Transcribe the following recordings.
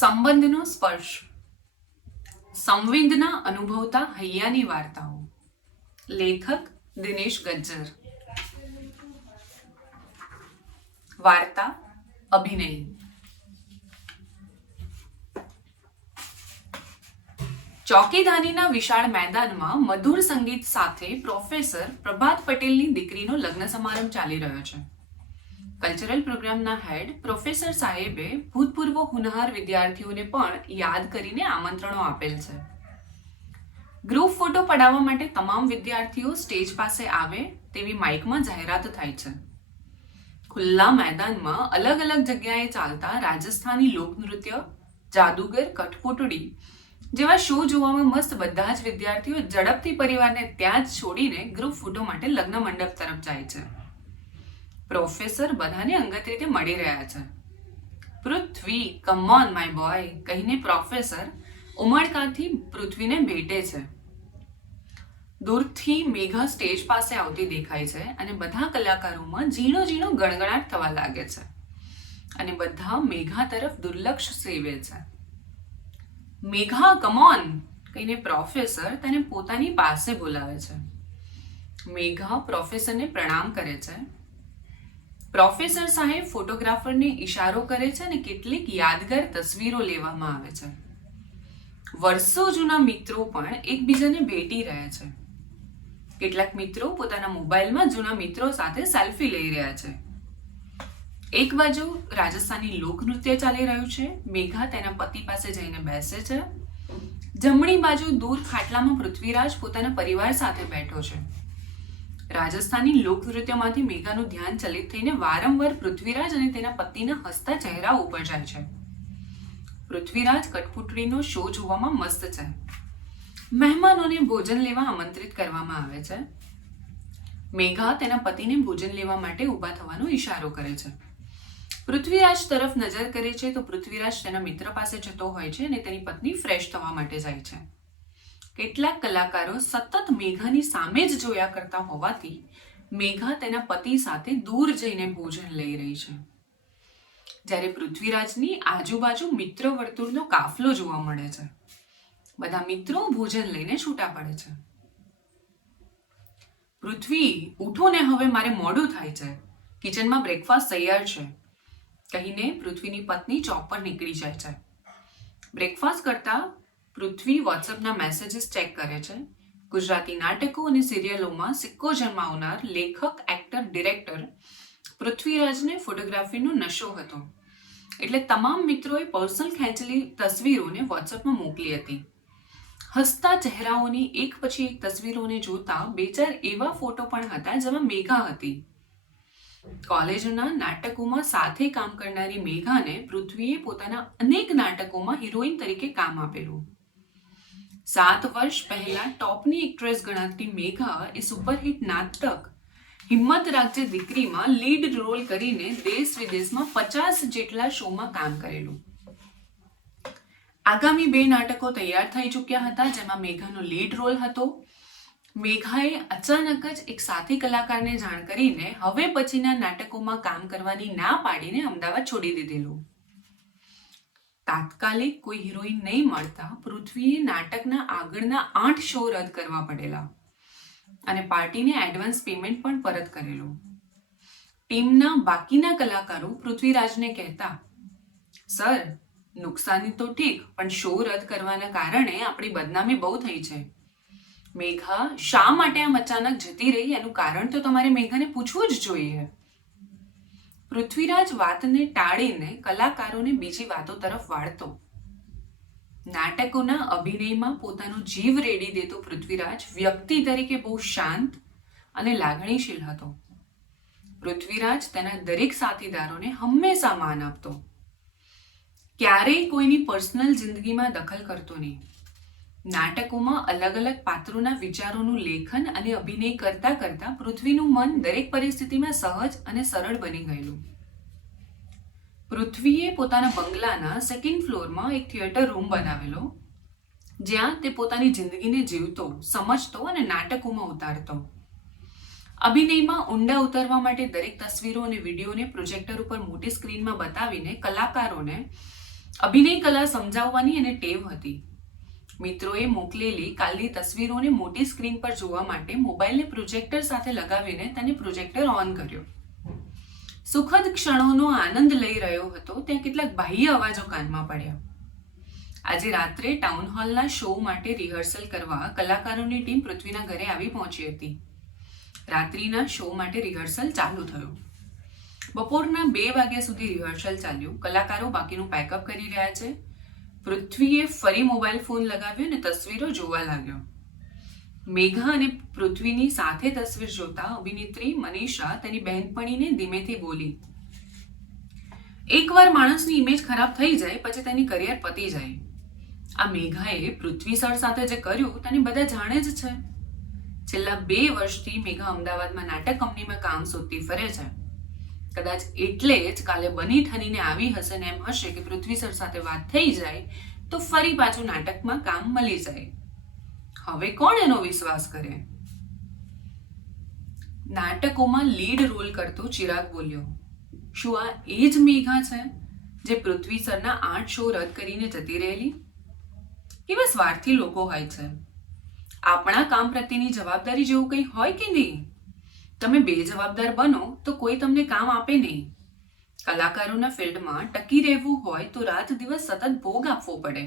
સંબંધનો સ્પર્શ. સંવેદના અનુભવતા હૈયાની વાર્તાઓ. લેખક દિનેશ ગજ્જર. વાર્તા અભિનય. ચોકીદાનીના વિશાળ મેદાનમાં મધુર સંગીત સાથે પ્રોફેસર પ્રભાત પટેલની દીકરીનો લગ્ન સમારંભ ચાલી રહ્યો છે. કલ્ચરલ પ્રોગ્રામના હેડ પ્રોફેસર સાહેબે ભૂતપૂર્વ હુનહાર વિદ્યાર્થીઓને પણ યાદ કરીને આમંત્રણો આપેલ છે. ગ્રુપ ફોટો પડાવવા માટે તમામ વિદ્યાર્થીઓ સ્ટેજ પાસે આવે તેવી માઇકમાં જાહેરાત થાય છે. ખુલ્લા મેદાનમાં અલગ અલગ જગ્યાએ ચાલતા રાજસ્થાની લોકનૃત્ય જાદુગર, કઠપુટડી જેવા શો જોવામાં મસ્ત બધા જ વિદ્યાર્થીઓ ઝડપથી પરિવારને ત્યાં જ છોડીને ગ્રુપ ફોટો માટે લગ્ન મંડપ તરફ જાય છે. પ્રોફેસર બધાને અંગત રીતે મળી રહ્યા છે. Prithvi come on my boy કહીને પ્રોફેસર ઉમળકાથી પૃથ્વીને ભેટે છે. દૂરથી મેઘા સ્ટેજ પાસે આવતી દેખાય છે અને બધા કલાકારોમાં ઝીણો ઝીણો ગણગણાટ થવા લાગે છે અને બધા મેઘા તરફ દુર્લક્ષ સેવે છે. મેઘા કમોન કહીને પ્રોફેસર તેને પોતાની પાસે બોલાવે છે. મેઘા પ્રોફેસરને પ્રણામ કરે છે પ્રોફેસર સાહેબ ફોટોગ્રાફરને ઇશારો કરે છે અને કેટલીક યાદગાર તસવીરો લેવામાં આવે છે. વર્ષો જૂના મિત્રો પણ એકબીજાને ભેટી રહ્યા છે. કેટલાક મિત્રો પોતાના મોબાઈલમાં જૂના મિત્રો સાથે સેલ્ફી લઈ રહ્યા છે. એક બાજુ રાજસ્થાની લોકનૃત્ય ચાલી રહ્યું છે. મેઘા તેના પતિ પાસે જઈને બેસે છે. જમણી બાજુ દૂર ખાટલામાં પૃથ્વીરાજ પોતાના પરિવાર સાથે બેઠો છે. રાજસ્થાની લોકનૃત્યમાંથી મેઘાનું ધ્યાન ચલિત થઈને વારંવાર પૃથ્વીરાજ અને તેના પતિના હસતા ચહેરા ઉપર જાય છે. પૃથ્વીરાજ કઠપુતળીનો શો જોવામાં મસ્ત છે. મહેમાનોને ભોજન લેવા આમંત્રિત કરવામાં આવે છે. મેઘા તેના પતિને ભોજન લેવા માટે ઊભા થવાનો ઇશારો કરે છે. પૃથ્વીરાજ તરફ નજર કરે છે તો પૃથ્વીરાજ તેના મિત્ર પાસે જતો હોય છે અને તેની પત્ની ફ્રેશ થવા માટે જાય છે. કેટલાક કલાકારો સતત મેઘાની સામે જ જોયા કરતા હોવાથી મેઘા તેના પતિ સાથે દૂર જઈને ભોજન લઈ રહી છે. જ્યારે પૃથ્વીરાજની આજુબાજુ મિત્ર વર્તુળનો કાફલો જોવા મળે છે. બધા મિત્રો ભોજન લઈને છૂટા પડે છે. પૃથ્વી, ઉઠો ને હવે મારે મોડું થાય છે. કિચનમાં બ્રેકફાસ્ટ તૈયાર છે. કહીને પૃથ્વીની પત્ની ચોપ પર નીકળી જાય છે. બ્રેકફાસ્ટ કરતા પૃથ્વી વોટ્સઅપના મેસેજીસ ચેક કરે છે. ગુજરાતી નાટકો અને સિરિયલોમાં સિક્કો જમાવનાર લેખક એક્ટર ડિરેક્ટર પૃથ્વીરાજને ફોટોગ્રાફીનો નશો હતો. એટલે તમામ મિત્રોએ પર્સનલ ખેંચેલી તસવીરોને વોટ્સઅપમાં મોકલી હતી. હસતા ચહેરાઓની એક પછી એક તસવીરોને જોતા બે ચાર એવા ફોટો પણ હતા જેમાં મેઘા હતી. કોલેજના નાટકોમાં સાથે કામ કરનારી મેઘાને પૃથ્વીએ પોતાના અનેક નાટકોમાં હિરોઈન તરીકે કામ આપેલું. સાત વર્ષ પહેલા ટોપની એક્ટ્રેસ ગણાતી મેઘા એ સુપરહિટ નાટક હિંમત રાખજે દીકરીમાં લીડ રોલ કરીને દેશ વિદેશમાં પચાસ જેટલા શોમાં કામ કરેલું. આગામી બે નાટકો તૈયાર થઈ ચૂક્યા હતા, જેમાં મેઘાનો લીડ રોલ હતો. મેઘાએ અચાનક જ એક સાથી કલાકારને જાણ કરીને હવે પછીના નાટકોમાં કામ કરવાની ના પાડીને અમદાવાદ છોડી દીધેલું. તાત્કાલિક કોઈ હિરોઈન નહીં મળતા પૃથ્વીએ નાટકના આગળના આઠ શો રદ કરવા પડેલા અને પાર્ટીને એડવાન્સ પેમેન્ટ પણ પરત કરેલું. ટીમના બાકીના કલાકારો પૃથ્વીરાજને કહેતા, સર, નુકસાની તો ઠીક, પણ શો રદ કરવાના કારણે આપણી બદનામી બહુ થઈ છે. મેઘા શા માટે આમ અચાનક જતી રહી? એનું કારણ તો તમારે મેઘાને પૂછવું જ જોઈએ. પૃથ્વીરાજ વાતને ટાળીને કલાકારોને બીજી વાતો તરફ વાળતો. નાટકોના અભિનયમાં પોતાનો જીવ રેડી દેતો પૃથ્વીરાજ વ્યક્તિ તરીકે બહુ શાંત અને લાગણીશીલ હતો. પૃથ્વીરાજ તેના દરેક સાથીદારોને હંમેશા માન આપતો. ક્યારેય કોઈની પર્સનલ જિંદગીમાં દખલ કરતો નહીં. નાટકોમાં અલગ અલગ પાત્રોના વિચારોનું લેખન અને અભિનય કરતા કરતા પૃથ્વીનું મન દરેક પરિસ્થિતિમાં સહજ અને સરળ બની ગયેલું. પૃથ્વીએ પોતાના બંગલાના સેકન્ડ ફ્લોરમાં એક થિયેટર રૂમ બનાવેલો, જ્યાં તે પોતાની જિંદગીને જીવતો, સમજતો અને નાટકોમાં ઉતારતો. અભિનયમાં ઊંડા ઉતરવા માટે દરેક તસવીરો અને વિડીયોને પ્રોજેક્ટર ઉપર મોટી સ્ક્રીનમાં બતાવીને કલાકારોને અભિનય કલા સમજાવવાની એને ટેવ હતી. મિત્રોએ મોકલેલી કાલની તસવીરોને મોટી સ્ક્રીન પર જોવા માટે મોબાઈલને પ્રોજેક્ટર સાથે લગાવીને તેને પ્રોજેક્ટર ઓન કર્યો. સુખદ ક્ષણોનો આનંદ લઈ રહ્યો હતો, ત્યાં કેટલાક બાહ્ય અવાજો કાનમાં પડ્યા. આજે રાત્રે ટાઉન હોલના શો માટે રિહર્સલ કરવા કલાકારોની ટીમ પૃથ્વીના ઘરે આવી પહોંચી હતી. રાત્રિના શો માટે રિહર્સલ ચાલુ થયું. બપોરના બે વાગ્યા સુધી રિહર્સલ ચાલ્યું. કલાકારો બાકીનું પેકઅપ કરી રહ્યા છે. પૃથ્વીએ ફરી મોબાઈલ ફોન લગાવ્યો અને તસવીરો જોવા લાગ્યો. મેઘા અને પૃથ્વીની સાથે તસવીર જોતા અભિનેત્રી મનીષા તેની બહેનપણીને ધીમેથી બોલી, એકવાર માણસની ઇમેજ ખરાબ થઈ જાય, પછી તેની કરિયર પતી જાય. આ મેઘાએ પૃથ્વી સર સાથે જે કર્યું, તેને બધા જાણે જ છે. છેલ્લા બે વર્ષથી મેઘા અમદાવાદમાં નાટક કંપનીમાં કામ શોધતી ફરે છે. કદાચ એટલે જ કાલે બની ઠનીને આવી હશે ને એમ હશે કે પૃથ્વી સર સાથે વાત થઈ જાય, તો ફરી પાછું નાટકમાં કામ મળી જાય. હવે કોણ એનો વિશ્વાસ કરે? નાટકોમાં લીડ રોલ કરતો ચિરાગ બોલ્યો, શું આ એ જ મેઘા છે જે પૃથ્વી સરના આઠ શો રદ કરીને જતી રહેલી? કેવા સ્વાર્થી લોકો હોય છે. આપણા કામ પ્રત્યેની જવાબદારી જેવું કંઈ હોય કે નહીં? તમે બે જવાબદાર બનો તો કોઈ તમને કામ આપે નહીં. કલાકારોના ફિલ્ડમાં ટકી રહેવું હોય તો રાત દિવસ સતત ભોગ આપવો પડે.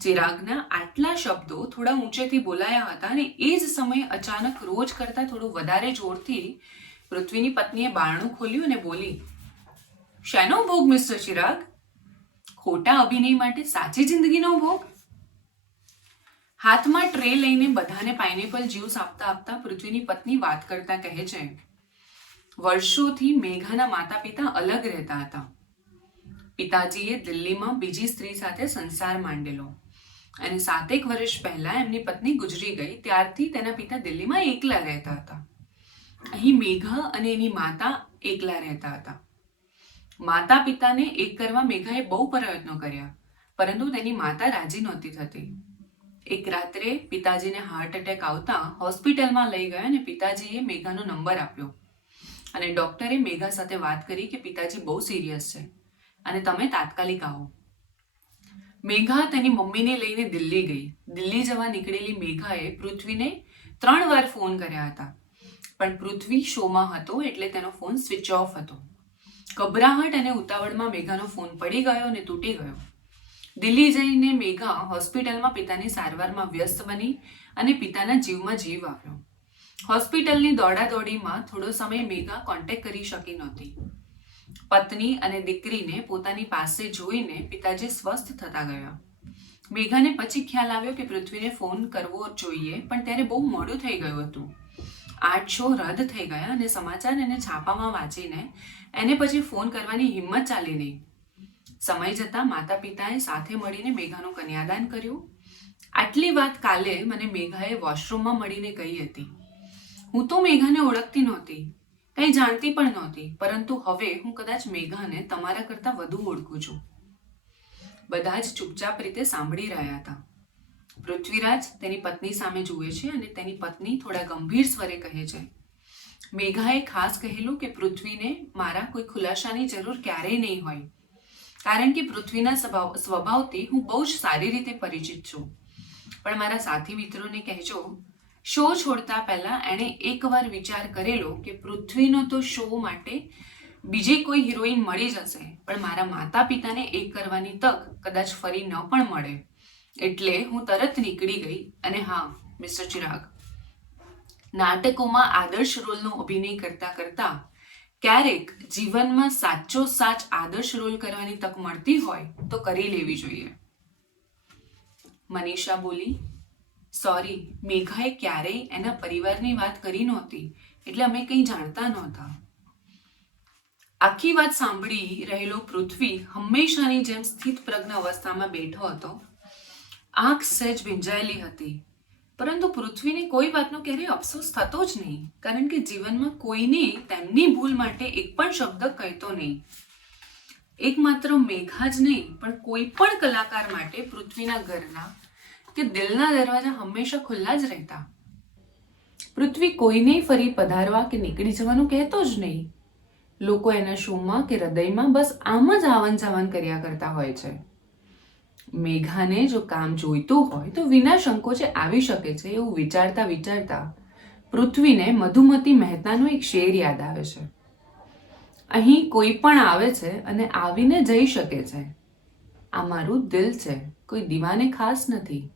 ચિરાગના આટલા શબ્દો થોડા ઊંચેથી બોલાયા હતા અને એ જ સમયે અચાનક રોજ કરતા થોડું વધારે જોરથી પૃથ્વીની પત્નીએ બારણું ખોલ્યું અને બોલી, શેનો ભોગ, મિસ્ટર ચિરાગ? ખોટા અભિનય માટે સાચી જિંદગીનો ભોગ? હાથમાં ટ્રે લઈને બધાને પાઇનેપલ જ્યુસ આપતા આપતા પૃથ્વીની પત્ની વાત કરતા કહે છે, વર્ષોથી મેઘાના માતા પિતા અલગ રહેતા હતા. પિતાજીએ દિલ્હીમાં બીજી સ્ત્રી સાથે સંસાર માંડેલો અને સાતેક વર્ષ પહેલા એમની પત્ની ગુજરી ગઈ, ત્યારથી તેના પિતા દિલ્હીમાં એકલા રહેતા હતા. અહીં મેઘા અને એની માતા એકલા રહેતા હતા. માતા પિતાને એક કરવા મેઘાએ બહુ પ્રયત્નો કર્યા, પરંતુ તેની માતા રાજી નહોતી થતી. એક રાત્રે પિતાજીને હાર્ટ એટેક આવતા હોસ્પિટલમાં લઈ ગયા અને પિતાજીએ મેઘાનો નંબર આપ્યો. અને ડૉક્ટરે મેઘા સાથે વાત કરી કે પિતાજી બહુ સિરિયસ છે અને તમે તાત્કાલિક આવો. મેઘા તેની મમ્મીને લઈને દિલ્હી ગઈ. દિલ્હી જવા નીકળેલી મેઘાએ પૃથ્વીને ત્રણ વાર ફોન કર્યા હતા. પણ પૃથ્વી શોમાં હતો એટલે તેનો ફોન સ્વિચ ઓફ હતો. ગભરાહટ અને ઉતાવળમાં મેઘાનો ફોન પડી ગયો અને તૂટી ગયો. દિલ્હી જઈને મેઘા હોસ્પિટલમાં પિતાની સારવારમાં વ્યસ્ત બની અને પિતાના જીવમાં જીવ આવ્યો હોસ્પિટલની દોડાદોડીમાં થોડો સમય મેઘા કોન્ટેક્ટ કરી શકી નહોતી. પત્ની અને દીકરીને પોતાની પાસે જોઈને પિતાજી સ્વસ્થ થતા ગયા. મેઘાને પછી ખ્યાલ આવ્યો કે પૃથ્વીને ફોન કરવો જોઈએ, પણ ત્યારે બહુ મોડું થઈ ગયું હતું. આઠ શો રદ થઈ ગયા અને સમાચાર એને છાપામાં વાંચીને એને પછી ફોન કરવાની હિંમત ચાલી નહીં. સમય જતાં માતા પિતાએ સાથે મળીને મેઘાનું કન્યાદાન કર્યું. આટલી વાત કાલે મને મેઘાએ વોશરૂમમાં મળીને કહી હતી. હું તો મેઘાને ઓળખતી નહોતી, કંઈ જાણતી પણ નહોતી, પરંતુ હવે હું કદાચ મેઘાને તમારા કરતાં વધુ ઓળખું છું. બધા જ ચૂપચાપ રીતે સાંભળી રહ્યા હતા. પૃથ્વીરાજ તેની પત્ની સામે જુએ છે અને તેની પત્ની થોડા ગંભીર સ્વરે કહે છે. મેઘાએ ખાસ કહેલું કે પૃથ્વીને મારા કોઈ ખુલાસાની જરૂર ક્યારેય નહીં હોય. કારણ કે પૃથ્વીના સ્વભાવ, સ્વભાવથી હું બહુ જ સારી રીતે પરિચિત છું. પણ મારા સાથી મિત્રોને કહેજો, શો છોડતા પહેલા એણે એકવાર વિચાર કરેલો કે પૃથ્વીનો તો શો માટે બીજી કોઈ હિરોઈન મળી જશે, પણ મારા માતા પિતાને એક કરવાની તક કદાચ ફરી ન પણ મળે. એટલે હું તરત નીકળી ગઈ અને હા, મિસ્ટર ચિરાગ, નાટકોમાં આદર્શ રોલનો અભિનય કરતા કરતા ક્યારેક જીવનમાં સાચો સાચ આદર્શ રોલ કરવાની તક મળતી હોય તો કરી લેવી જોઈએ. મનીષા બોલી, સોરી, મેઘાએ ક્યારેય એના પરિવારની વાત કરી નહોતી, એટલે અમે કંઈ જાણતા નહોતા. આખી વાત સાંભળી રહેલો પૃથ્વી હંમેશાની જેમ સ્થિત પ્રજ્ઞ અવસ્થામાં બેઠો હતો. આંખ સહેજ ભીંજાયેલી હતી. પરંતુ પૃથ્વીને કોઈ વાતનો ક્યારેય અફસોસ થતો જ નહીં, કારણ કે જીવનમાં કોઈને તેમની ભૂલ માટે એક પણ શબ્દ કહેતો નહીં. એકમાત્ર મેઘા જ નહીં, પણ કોઈ પણ કલાકાર માટે પૃથ્વીના ઘરના કે દિલના દરવાજા હંમેશા ખુલ્લા જ રહેતા. પૃથ્વી કોઈને ફરી પધારવા કે નીકળી જવાનું કહેતો જ નહીં. લોકો એના શોમાં કે હૃદયમાં બસ આમ જ આવન જાવન કર્યા કરતા હોય છે. મેઘાને જો કામ જોઈતું હોય તો વિના સંકોચે આવી શકે છે એવું વિચારતા વિચારતા પૃથ્વીને મધુમતી મહેતાનો એક શેર યાદ આવે છે. અહીં કોઈ પણ આવે છે અને આવીને જઈ શકે છે. આ મારું દિલ છે, કોઈ દીવાને ખાસ નથી.